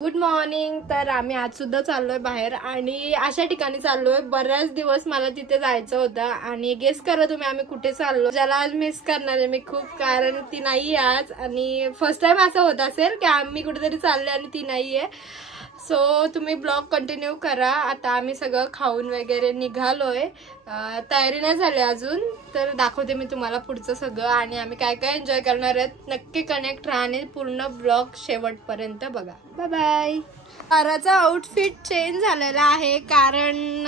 Good morning. तर आम्ही आज सुद्धा चाललोय बाहेर आणि अशा ठिकाणी चाललोय. बऱ्याच दिवस मला तिथे जायचं होतं आणि गेस करा तुम्ही आम्ही कुठे चाललो. ज्याला आज मिस करणार आहे मी खूप, कारण ती नाहीये आज आणि फर्स्ट टाइम असं होत असेल की आम्ही कुठेतरी चालले आणि ती नाहीये. सो तुम्ही ब्लॉग कंटिन्यू करा. आता आम्ही सगळं खाऊन वगैरे निघालोय. तयारी नाही झाली अजून, तर दाखवते मी तुम्हाला पुढचं सगळं आणि आम्ही काय काय एन्जॉय करणार आहेत. नक्की कनेक्ट राहणे, पूर्ण ब्लॉग शेवटपर्यंत बघा. Bye bye. साराचा आउटफिट चेंज झालेला आहे कारण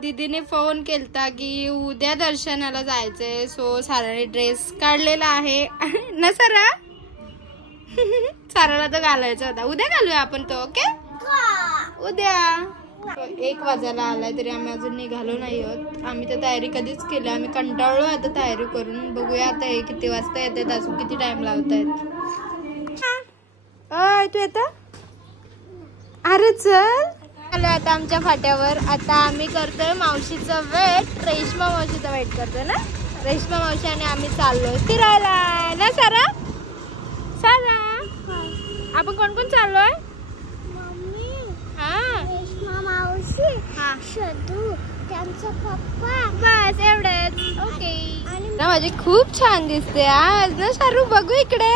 दीदीने फोन केलता की उद्या दर्शनाला जायचंय. सो साराने ड्रेस काढलेला आहे ना सारा. साराला तर घालायचा होता, उद्या घालूया आपण तो. ओके उद्या. 1 वाजायला आलाय तरी आम्ही अजून निघालो नाही आहोत. आम्ही तर तयारी कधीच केली. आम्ही कंटाळलो आता तयारी करून. बघूया आता हे किती वाजता येतात, अजून किती टाइम लावतायत. तू येत. अरे चल आलो आता आमच्या फाट्यावर. आता आम्ही करतोय मावशीचं वेट. रेश्मा मावशीचं वेट करतोय ना. रेश्मा मावशी आणि आम्ही चाललोय फिरायला ना सारा. सारा आपण कोण कोण चाललोय. त्यांचा पप्पा, बस एवढेच. ओके. ना माझी खूप छान दिसते आज ना शारू. बघू इकडे.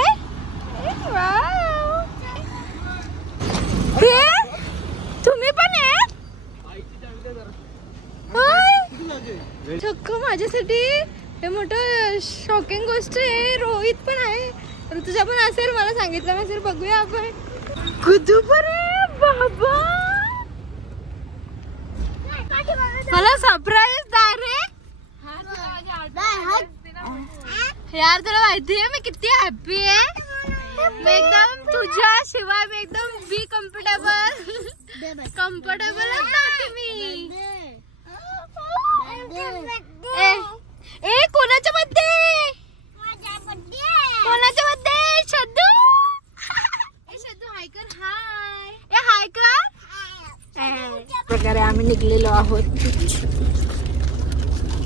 तुम्ही पण आहे. थक्क माझ्यासाठी हे मोठं शॉकिंग गोष्ट आहे. रोहित पण आहे, तुझ्या पण असेल, मला सांगितलं नसेल. बघूया आपण. कुठू पण आहे बाबा. मला सरप्राईज डायरेक्ट. यार तुला माहितीये मी किती हॅपी आहे. मी एकदम तुझ्या शिवाय मी एकदम बी कम्फर्टेबल नव्हती मी. ए कोणाच्या बर्थडे. कोणाच्या बर्थडे. शद्दू. शद्दू हाय कर. हाय. ए हाय कर. प्रकारे आम्ही निघलेलो आहोत.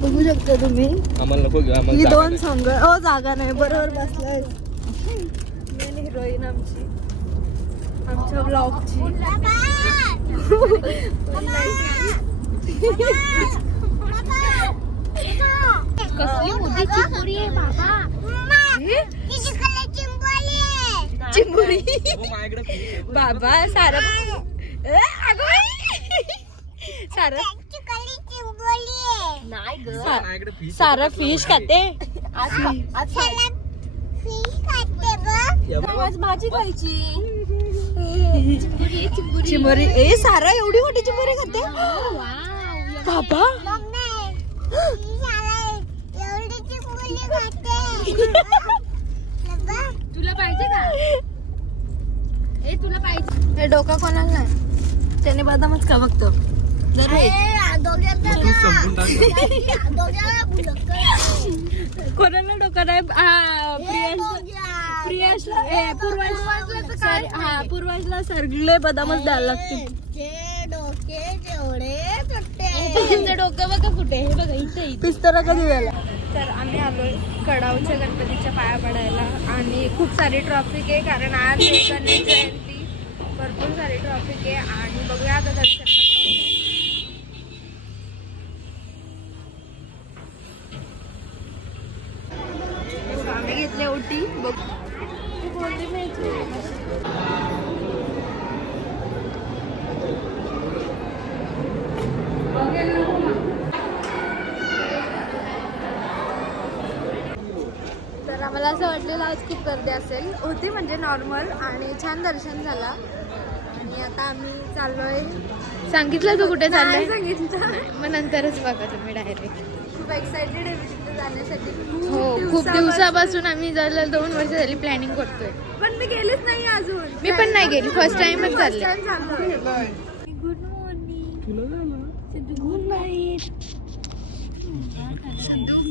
बघू शकता तुम्ही. ही 2 संघ. हो जागा नाही. बरोबर बसलाय. हिरोईन आमची, आमच्या ब्लॉगची. कसली मोठी चिंबोरी आहे बाबा. चिंबोरी बाबा. सारा सारा फिश खाते. आज भाजी खायची. चिंबोरी. ए सारा एवढी मोठी चिंबोरी खाते बाबा. तुला पाहिजे का. ए तुला पाहिजे. हे डोका कोणाला नाही, त्याने बदामच का बघतो. कोणाला डोका नाही. पूर्वाजला सगळे बदामच द्यायला लागतील. डोकं बघा कुठे. हे बघा इथे पिस्तरा कधी वेळेला. तर आम्ही आलोय कडावच्या गणपतीच्या पाया पडायला आणि खूप सारी ट्रॉफिक आहे कारण आज गणेश जयंती. भरपूर सारी ट्रॉफिक आहे आणि बघूया आता दर्शन. आम्ही घेतले ओटी. बघ तर आम्हाला असं वाटलेलं आज खूप गर्दी असेल. होती म्हणजे नॉर्मल आणि छान दर्शन झाला. आणि आता आम्ही चाललोय. सांगितलं तू कुठे चाललोय. सांगितलं मग नंतरच बघा तुम्ही डायरेक्ट. खूप एक्साइटेड आहे तिथे जाण्यासाठी. हो खूप दिवसापासून आम्ही जायला 2 वर्ष झाली प्लॅनिंग करतोय, पण मी गेलेच नाही अजून. मी पण नाही गेली. फर्स्ट टाइमच चालले. Good morning. Good night.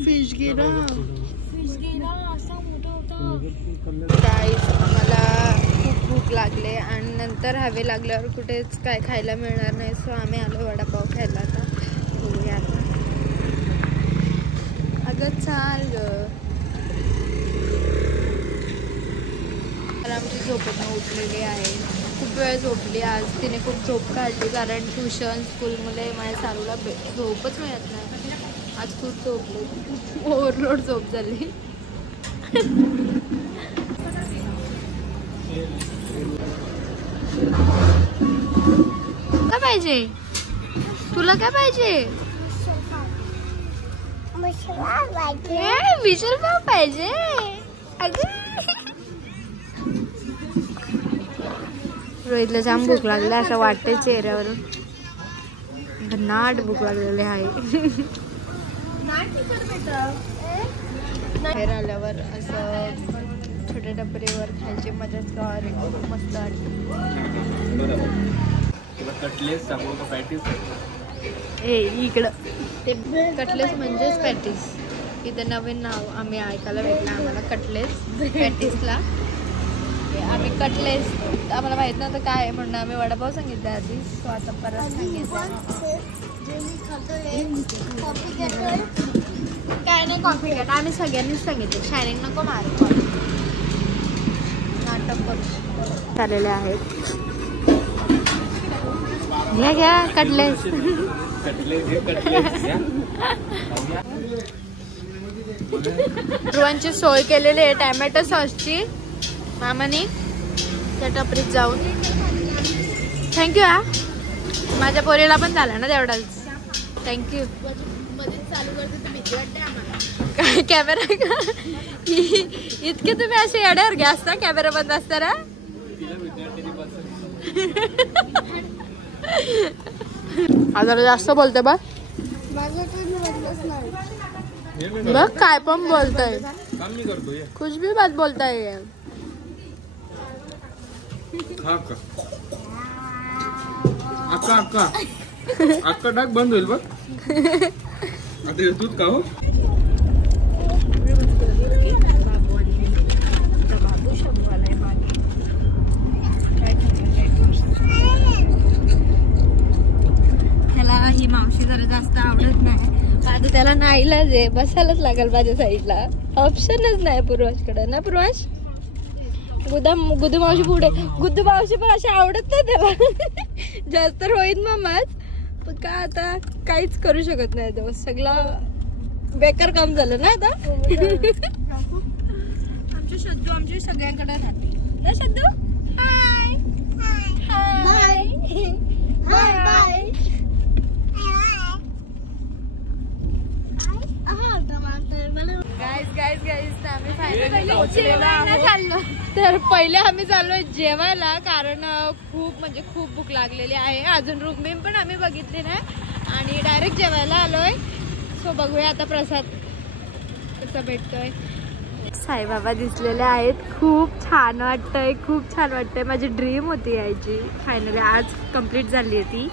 Fish गेला. असा मोठा होता. गाईस आम्हाला खूप भूक लागले आणि नंतर हवे लागल्यावर कुठेच काय खायला मिळणार नाही. सो आम्ही आलो वडापाव खायला. आता बघूया. आता अगं चाल ग. आमची झोपेतनं उठलेली आहे. खूप वेळ झोपली आज. तिने खूप झोप काढली कारण ट्युशन स्कूलमध्ये माझ्या सारूला झोपच मिळत नाही. आज खूप झोपली, ओव्हरलोड झोप झाली. काय पाहिजे तुला? काय पाहिजे? मिसळ पाव पाहिजे. रोहितला जाम भूक लागली असं वाटतंय चेहऱ्यावरून. नाट भूक लागलेली आहे. बाहेर आल्यावर असं छोट्या टपरीवर खायची मजाच गावावर खूप मस्त वाटते. इकडं ते कटलेस म्हणजेच पॅटीस. इथं नवीन नाव आम्ही ऐकायला भेटलं आम्हाला, कटलेस पॅटीसला. आम्ही कटलेस आम्हाला माहित नव्हतं काय आहे म्हणून आम्ही वडापाव सांगितलं आधी. सो आता परत सांगितलं काय नाही कॉफी घेत. आम्ही सगळ्यांनीच सांगितलं शायनिंग नको मार. नाटक झालेले आहेत. घ्या घ्या कटलेस. ध्रुवांची सोय केलेली आहे टॅमॅटो सॉसची मामानी त्या टपरीत जाऊन. थँक्यू. हा माझ्या पोरीला पण झाला ना तेवढाच. थँक्यू. काय कॅमेरा का इतके तुम्ही असे येड्यावर घ्या असता कॅमेरा बंद असताना. जरा जास्त बोलते बघ. बघ काय पण बोलताय. कुछ भी बात बोलताय. अक्का अक्का अक्का डाक बंद होईल बघ. आता दूध का हो. ह्याला ही मावशी जरा जास्त आवडत नाही. आता त्याला नाईलाज आहे, बसायलाच लागेल माझ्या साईडला. ऑप्शनच नाही पूर्वाजकडे ना. पूर्वाज गुद्दू मावशी पुढे. गुद्दू मावशी पण अशी आवडत नाही त्याला. जास्त रोहित मामाच. पण का आता काहीच करू शकत नाही. तो सगळं बेकार काम झालं ना आता. आमची शद्दू आमच्या सगळ्यांकडे राहते ना. शद्दू हाय हाय बाय बाय. आम्ही फायनली पोहोचलेलो आहोत. तर पहिले आम्ही चाललोय जेवायला कारण खूप म्हणजे खूप भूक लागलेली आहे. अजून रूम बिम पण आम्ही बघितली नाही आणि डायरेक्ट जेवायला आलोय. सो बघूया आता प्रसाद कसा भेटतोय. साईबाबा दिसलेले आहेत. खूप छान वाटतंय, खूप छान वाटतंय. माझी ड्रीम होती यायची, फायनली आज कम्प्लीट झाली आहे ती.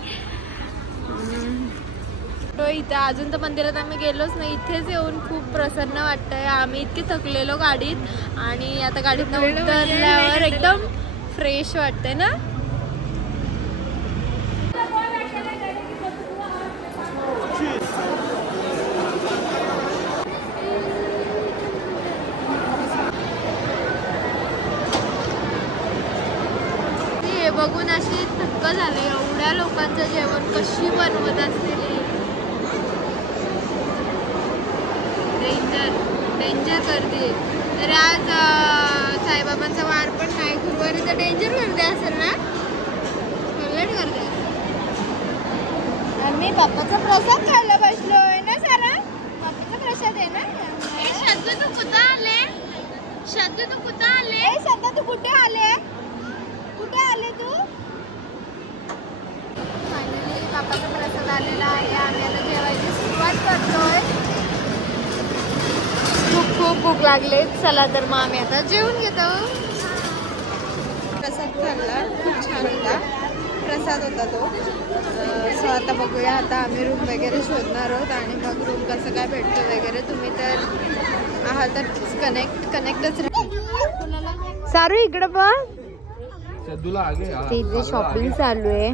इथं अजून तर मंदिरात आम्ही गेलोच नाही. इथेच येऊन खूप प्रसन्न वाटतंय. आम्ही इतके थकलेलो गाडीत आणि आता गाडीत उतरल्यावर एकदम फ्रेश वाटतंय ना. हे बघून अशी थक्क झाले. एवढ्या लोकांचं जेवण कशी बनवत असतील. डेंजर करते. तरी आज साईबाबांचा वार पण नाही. खूप बरी तर डेंजर करते असेल ना. उलट करते. आम्ही बाप्पाचा प्रसाद खायला बसलोय ना. सारा बाप्पाचा प्रसाद आहे ना. शद्दू तू कुठं आले? शद्दू तू कुठं आले? शद्दू तू कुठे आले? कुठे आले तू? फायनली बाप्पाचा प्रसाद आलेला आहे. आम्ही आता जेवायची सुरुवात करतोय. खूप भूक लागले. चला तर मग आम्ही आता जेवून घेतो. प्रसाद खाल्ला, खूप छान होता प्रसाद होता तो. सो आता बघूया. आता आम्ही रूम वगैरे शोधणार आहोत आणि मग रूम कसं काय भेटतं वगैरे. तुम्ही तर आहात तर कनेक्टच राहा. सारू इकडे पण तिथे शॉपिंग चालू आहे.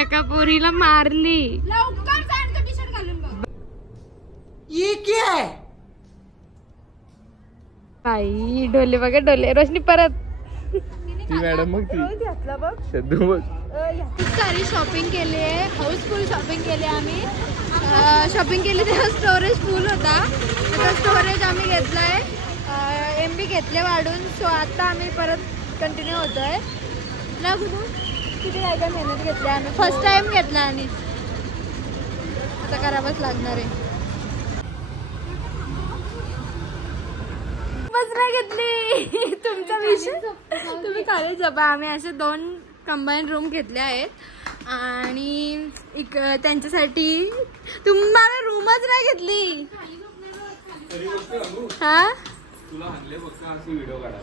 एका पोरीला मारली. लवकर सांग बाई डोले बघा डोले. रोशनी परत ती मॅडम मग ती घेतला बघ. शब्द बघ. खूप सारी शॉपिंग केली आहे. हाऊसफुल शॉपिंग केली आम्ही. शॉपिंग केली तेव्हा स्टोरेज फुल होता. आता स्टोरेज आम्ही घेतलाय MB घेतले वाढून. सो आता आम्ही परत कंटिन्यू होतोय ना. किती काय काय मेहनत घेतली आम्ही. फर्स्ट टाइम घेतला आणि आता करावंच लागणार आहे. बस नाही घेतली तुमचा विषय. तुम्ही खाली जपा. आम्ही असे 2 कंबाईन रूम घेतले आहेत आणि त्यांच्यासाठी तुम्हाला रूमच नाही घेतली. हा तुला आणले फक्त असे व्हिडिओ काढा.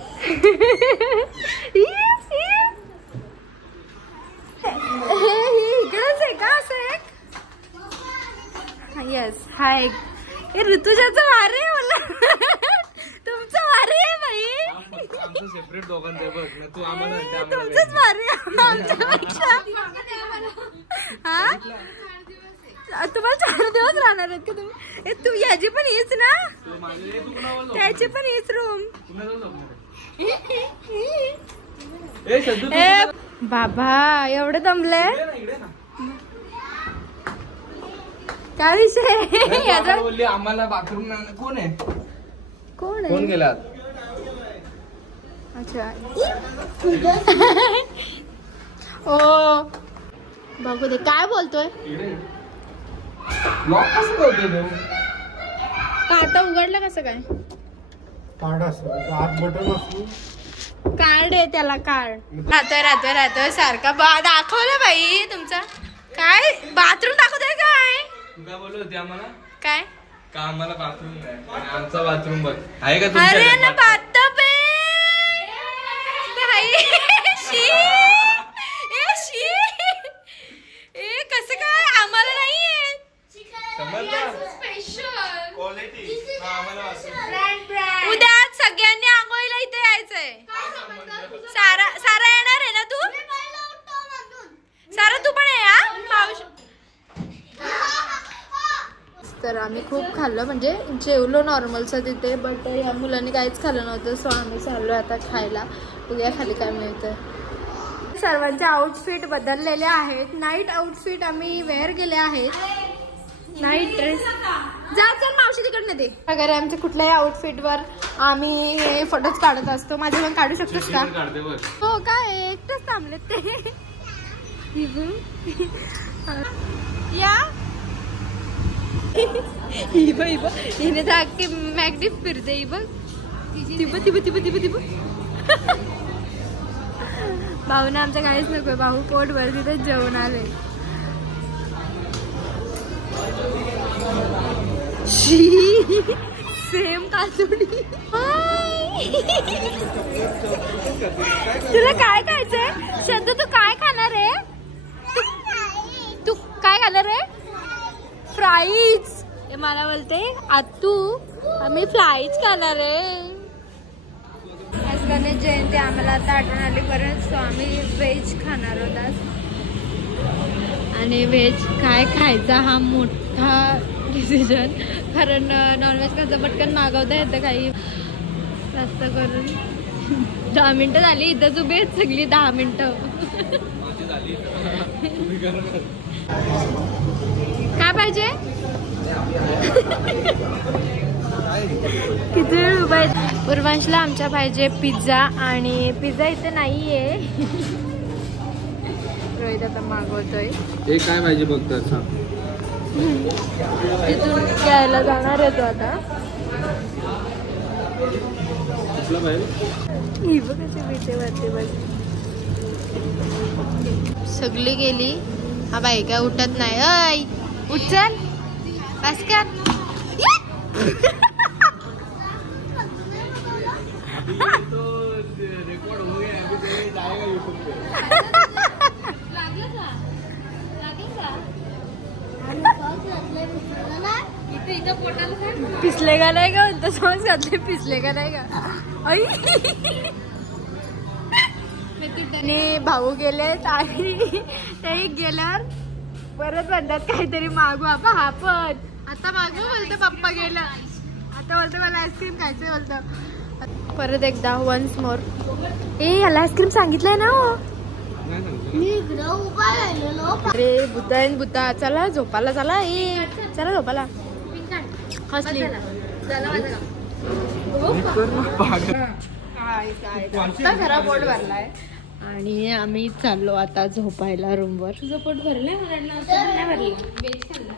इकडेच आहे का असं एक. येस हा एक. हे ऋतुजाचं वारे आहे मला. तुमचं वारे आहे बाई. आमचं सेपरेट दोघांचं बघ ना. तू आम्हाला तुमचंच वारे आमच्यापेक्षा. हा तुम्हाला 4 दिवस राहणार आहेत का तुम्ही. तू याची पण हीच ना. त्याची पण हीच रूम. बाबा एवढं दमले काय विषय. आम्हाला बाथरूम कोण आहे. कोण कोण गेला. अच्छा ओ बघू दे काय बोलतोय. लॉक कसं करतोय तो. आता उघडलं कसं काय. कार्ड असतो आत बटन असतो. कार्ड आहे त्याला. कार्ड राहतोय सारखा. दाखवलं बाई तुमचा काय बाथरूम दाखवतोय काय. तू काय बोलत होती आम्हाला. काय का आम्हाला बाथरूम नाही. आमचा बाथरूम बघ आहे का. अरे ना बाथटब कसं काय आम्हाला नाहीये. उद्या सगळ्यांनी आंघोळीला इथे यायचंय. सारा येणार आहे ना तू. सारा तू पण आहे. तर आम्ही खूप खाल्लं म्हणजे जेवलो नॉर्मलचं तिथे. बट या मुलांनी काहीच खाल्लं नव्हतं. सो आम्ही चाललो आता खायला. उद्या खाली काय मिळतं. सर्वांचे आउटफिट बदललेले आहेत. नाईट आउटफिट आम्ही वेअर केले आहेत. नाईट ड्रेस जा चल मावशी तिकडनं दे वगैरे. आमच्या कुठल्याही आउटफिटवर आम्ही फोटोज काढत असतो. माझे पण काढू शकतोस का. हो काय एकटेच थांबलेत ते. या हिने तर अख्खे मॅगडी फिरते. भाऊ ना आमच्या काहीच नको. भाऊ पोटभर तिथेच जेवण आले. सेम कासुडी. तुला काय खायचंय श्रद्धा. तू काय खाणार आहे. तू काय खाणार आहे. फ्राईज. मला बोलते आतू आम्ही फ्राईज खाणार आहे. आज गणेश जयंती आम्हाला आता आठवण आली परत. सो आम्ही व्हेज खाणार होता. आणि व्हेज काय खायचा हा मोठा डिसिजन. कारण नॉनव्हेज कसं पटकन मागवता येतं काही जास्त करून. 10 मिनिटं झाली इथंच उभी आहेत सगळी. 10 मिनिटं काय पाहिजे. किती वेळ उभा आहे. पूर्वांशला आमच्या पाहिजे पिझ्झा. आणि पिझ्झा इथे नाहीये. रोहित आता मागवतोय. हे काय पाहिजे बघ तर सांग. तिथून घ्यायला जाणार आहे तो आता. ही बघ कशी भीते वाटते बघ. सगळी गेली. हा बाई काय उठत नाही. अय उठ चल बस कर. पिसले का नाही का म्हणतो. समज घातले पिसले का नाही का. आणि भाऊ गेलेत आणि ते गेल्यावर परत म्हणतात काहीतरी मागू आपण. हा पण आता मागू बोलतो. पप्पा गेला आता बोलतो मला आईस्क्रीम खायचंय बोलतो. परत एकदा वन्स मोर. याला आईस्क्रीम सांगितलंय ना. अरे बुद्धा चला झोपाला चला. चला झोपाला. हसली खरा पोट भरलाय आणि आम्ही चाललो आता झोपायला रूमवर. तुझं पोट भरलंय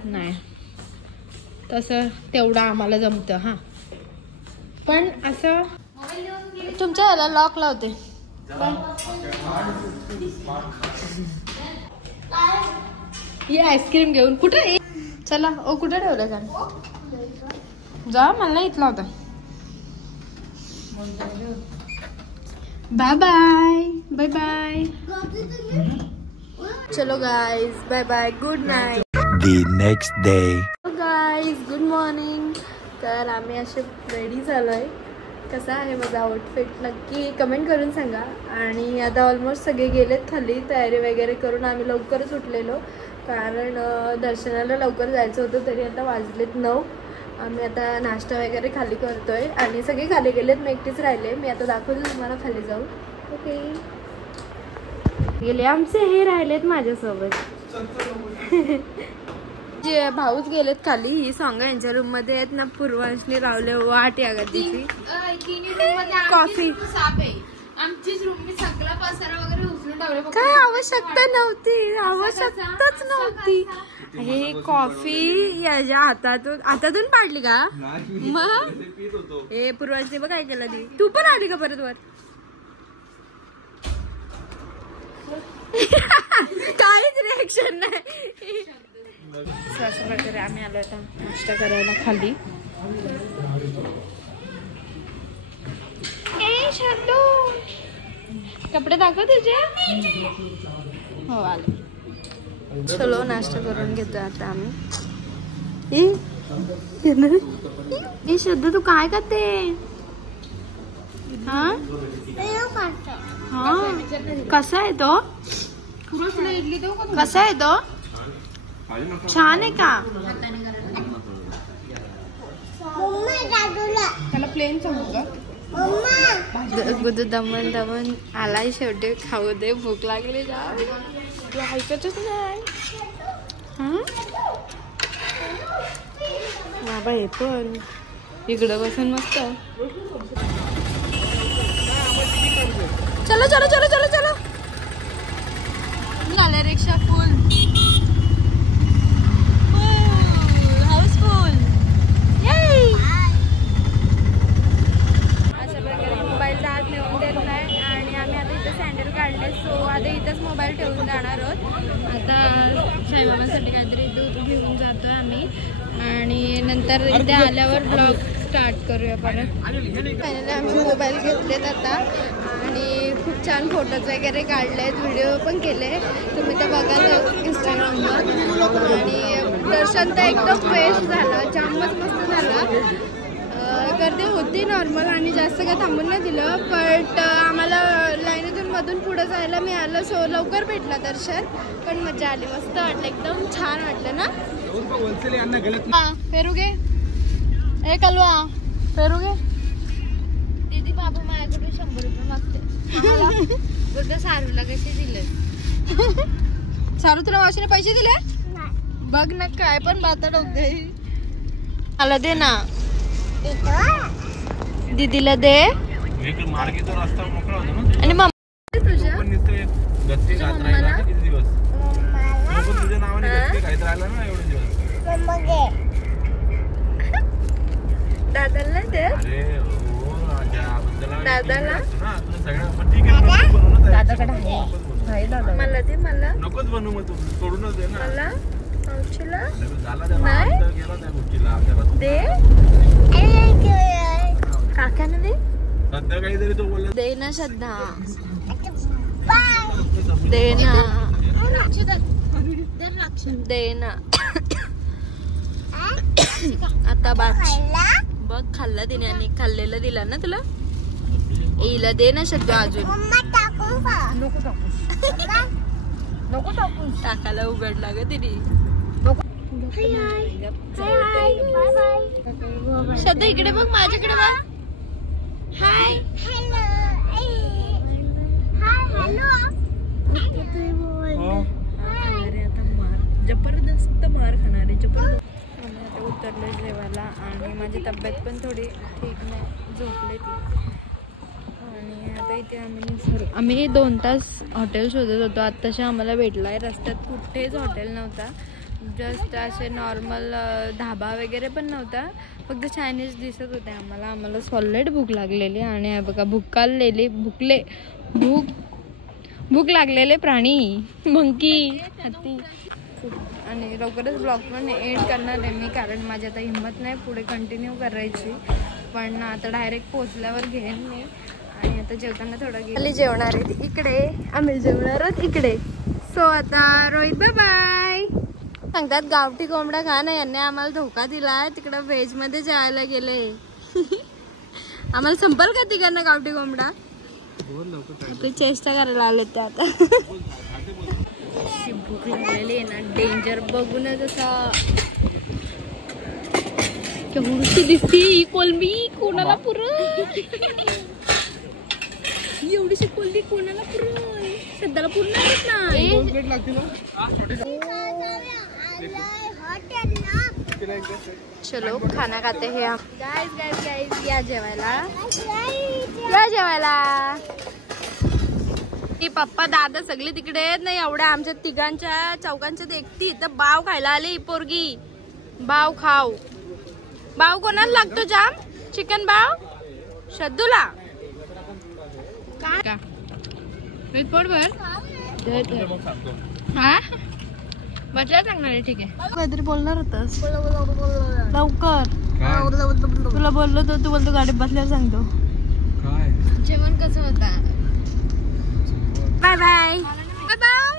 नाही तसं तेवढं आम्हाला जमतं. हा पण असं तुमच्या ह्याला लॉक लावते. ये आईस्क्रीम घेऊन कुठे. चला ओ कुठे ठेवलं जा मला इथला होता. Bye bye bye bye. चलो guys bye bye good night. The next day. Guys good morning. तर आम्ही असे रेडी झालोय. कसा आहे माझा आउटफिट नक्की कमेंट करून सांगा. आणि आता ऑलमोस्ट सगळे गेलेत खाली. तयारी वगैरे करून आम्ही लवकरच उठलेलो कारण दर्शनाला लवकर जायचं होतं. तरी आता वाजलेत 9. आम्ही आता नाश्ता वगैरे खाली करतोय आणि सगळे खाली गेलेत. मी एकटीच राहिले. मी आता दाखवते तुम्हाला खाली जाऊन. ओके गेले आमचे हे राहिलेत माझ्यासोबत. जे भाऊच गेलेत खाली. ही सॉंग यांच्या रूम मध्ये आहेत ना. पूर्वांशनी रावले वाट या गतीची कॉफी. आमचीच रूम मी सगळा पसारा वगैरे उचलून ठेवले. काय आवश्यकता नव्हती. आवश्यकताच नव्हती. हे कॉफी याच्या हातातून पाडली का मग. हे पूर्वांशी बघ काय केलं ती. तू पण आली का परत वर. काहीच रिएक्शन नाही. अशा प्रकारे आम्ही आलो आता नाश्ता करायला खाली. कपडे दाखव तुझे. हो आले. चलो नाश्ता करून घेतोय आता आम्ही. ए श्रद्धा तू काय करते. हा कसा आहे तो. कसा आहे तो. छान आहे का. त्याला प्लेन सांगू का. गुदू दमन दमन आलाय शेवटी. खाऊ दे भूक लागली जा. ऐकतच नाही. बाबा हे पण इकडं बसून मस्त. चलो चलो चलो चलो चलो. झालं रिक्षा फुल हाऊसफुल. अशा प्रकारे मोबाईलचा आत नेऊन देत नाही आणि आम्ही आता इथं सँडल काढले. सो आता इथंच मोबाईल ठेवून जाणार आहोत. आता साईबाबांसाठी काहीतरी दूध घेऊन जातोय आम्ही आणि नंतर इथे आल्यावर ब्लॉग स्टार्ट करूया परत. फायनली आम्ही मोबाईल घेतलेत आता आणि खूप छान फोटोज वगैरे काढलेत. व्हिडिओ पण केले. तुम्ही तर बघाल इंस्टाग्रामवर. आणि दर्शन तर एकदम बेस्ट झालं. जामच मस्त झालं. गर्दी होती नॉर्मल आणि जास्त काय थांबून नाही दिलं. बट आम्हाला लाईनीतून मधून पुढं जायला मिळालं. सो लवकर भेटला दर्शन. पण मजा आली. मस्त वाटलं. एकदम छान वाटलं ना. फेरू घे. ए कलवा फेरू घे. दीदी बाबा माझ्याकडे 100 रुपये मागते. कुठं सारूला कसे दिले. सारू तुला मावशीने पैसे दिले. बघ ना काय पण बाता होते. मला दे ना. दीदीला दे. आणि मम्मा तुझ्या दादाला नाही दे. दादाला दादाकडे आहे. मला दे. मला नकोच बनवू. मग तू सोडूनच दे ना. मला मावशीला नाही दे. काकाने दे. श्रद्धा काहीतरी तो बोलला. दे ना श्रद्धा. दे ना. दे ना. आता बघ खाल्ला तिने आणि खाल्लेलं दिला ना तुला. येईला दे ना श्रद्धा अजून. नको टाकू. टाकायला उघडला ग तिने. श्रद्धा इकडे बघ. माझ्याकडे बघ. हाय जबरदस्त मार खाणारे जबरदस्त. आता उतरले जेवायला आणि माझी तब्येत पण थोडी ठीक नाही, झोपले ती. आणि आता इथे आम्ही 2 तास हॉटेल शोधत होतो. आत्ताशी आम्हाला भेटला आहे. रस्त्यात कुठेच हॉटेल नव्हता, जस्ट असे नॉर्मल धाबा वगैरे पण नव्हता, फक्त चायनीज दिसत होते आम्हाला सॉलिड भूक लागलेली. आणि बघा भूक लागलेले प्राणी, मंकी, हत्ती. आणि लवकरच ब्लॉग पण एंड करणार आहे मी, कारण माझी आता हिंमत नाही पुढे कंटिन्यू करायची. पण आता डायरेक्ट पोचल्यावर घेईन मी. आणि आता जेवताना थोडं गेली जेवणार आहे इकडे, आम्ही जेवणार आहोत इकडे. सो आता रोहित बाय. सांगतात गावठी कोंबडा खा ना, यांनी आम्हाला धोका दिला. तिकडं व्हेज मध्ये जेवायला गेले. आम्हाला संपर्क का तिकडनं गावठी कोंबडा चेष्टा करायला आले ते. आता भूक लागलेली आहे ना, डेंजर बघूनच असा केवढी दिसती ही कोलंबी. कोणाला एवढीशी कोलंबी कोणाला सध्याला पूर्णच नाही. चलो खाना खाते हैं हम. गाइस या जेवायला. ती पप्पा दादा सगळे तिकडे आहेत ना, एवढ्या आमच्या तिघांच्या चौकांच्या एकटी तर बाव खायला आली पोरगी. बाव खाऊ. बाव कोणाला लागतो जाम? चिकन बाव शद्दूला का पोटभर हा बसला सांगणार आहे. ठीक आहे, काहीतरी बोलणार होतास लवकर. तुला बोललो तर तू बोलतो गाडीत बसल्यावर सांगतो. जेवण कसं होता? Bye bye bye bye.